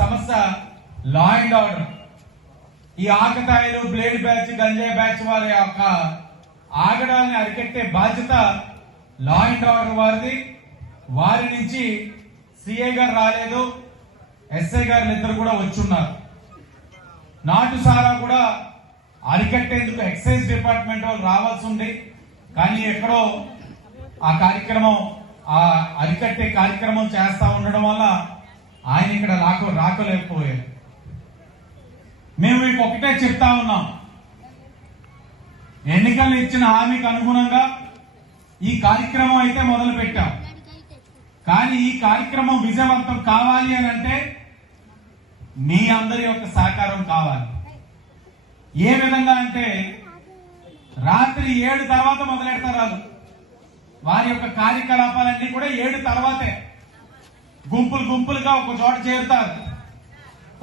సమస్య లా and order ఈ ఆకతాయిలు బ్లేడ్ బ్యాచ్ గంజాయి బ్యాచ్ వారి యొక్క ఆగడాన్ని అరికట్టే బాధ్యత లా అండ్ ఆర్డర్ వారిది. వారి నుంచి సిఏ గారు రాలేదు. ఎస్ఐ గారు ఇద్దరు కూడా వచ్చున్నారు. నాటు సారా కూడా అరికట్టేందుకు ఎక్సైజ్ డిపార్ట్మెంట్ వాళ్ళు రావాల్సి ఉంది. కానీ ఎక్కడో ఆ కార్యక్రమం ఆ అరికట్టే కార్యక్రమం చేస్తా ఉండడం వల్ల ఆయన ఇక్కడ రాక రాకలేకపోయారు మేము మీకు ఒకటే చెప్తా ఉన్నాం. ఎన్నికలు ఇచ్చిన హామీకి అనుగుణంగా ఈ కార్యక్రమం అయితే మొదలు పెట్టాం కానీ ఈ కార్యక్రమం విజయవంతం కావాలి అని అంటే మీ అందరి యొక్క సహకారం కావాలి. ఏ విధంగా అంటే రాత్రి ఏడు తర్వాత మొదలెడతారు వాళ్ళు. వారి యొక్క కార్యకలాపాలన్నీ కూడా ఏడు తర్వాతే. గుంపులు గుంపులుగా ఒక చోట చేరుతారు.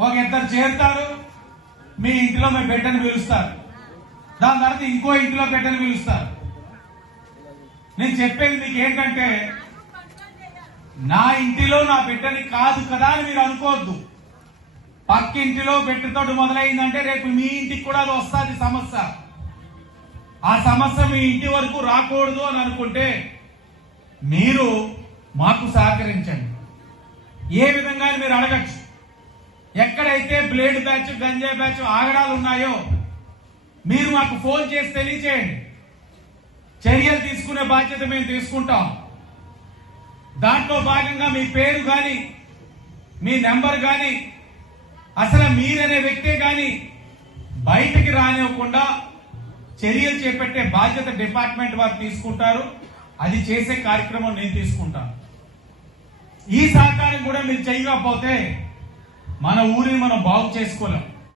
ఒక ఇద్దరు చేరుతారు. మీ ఇంటిలో మీ బిడ్డను పిలుస్తారు. దాని తర్వాత ఇంకో ఇంటిలో బిడ్డను పిలుస్తారు. నేను చెప్పేది మీకు ఏంటంటే నా ఇంటిలో నా బిడ్డని కాదు కదా అని మీరు అనుకోవద్దు. పక్కింటిలో బిడ్డతో మొదలైందంటే రేపు మీ ఇంటికి కూడా అది వస్తుంది సమస్య. ఆ సమస్య మీ ఇంటి వరకు రాకూడదు అని అనుకుంటే మీరు మాకు సహకరించండి. ఏ విధంగా అని మీరు అడగచ్చు. ఎక్కడైతే బ్లేడ్ బ్యాచ్ గంజాయి బ్యాచ్ ఆగడాలు ఉన్నాయో మీరు మాకు ఫోన్ చేసి తెలియచేయండి. చర్యలు తీసుకునే బాధ్యత మేము తీసుకుంటాం. దాంట్లో భాగంగా మీ పేరు కానీ మీ నెంబర్ కానీ అసలు మీరనే వ్యక్తే కానీ బయటికి రానివ్వకుండా చర్యలు చేపట్టే బాధ్యత డిపార్ట్మెంట్ వారు తీసుకుంటారు. అది చేసే కార్యక్రమం నేను తీసుకుంటాను. ఈ సహకారం కూడా మీరు చేయకపోతే మన ఊరిని మనం బాగు చేసుకోలేం.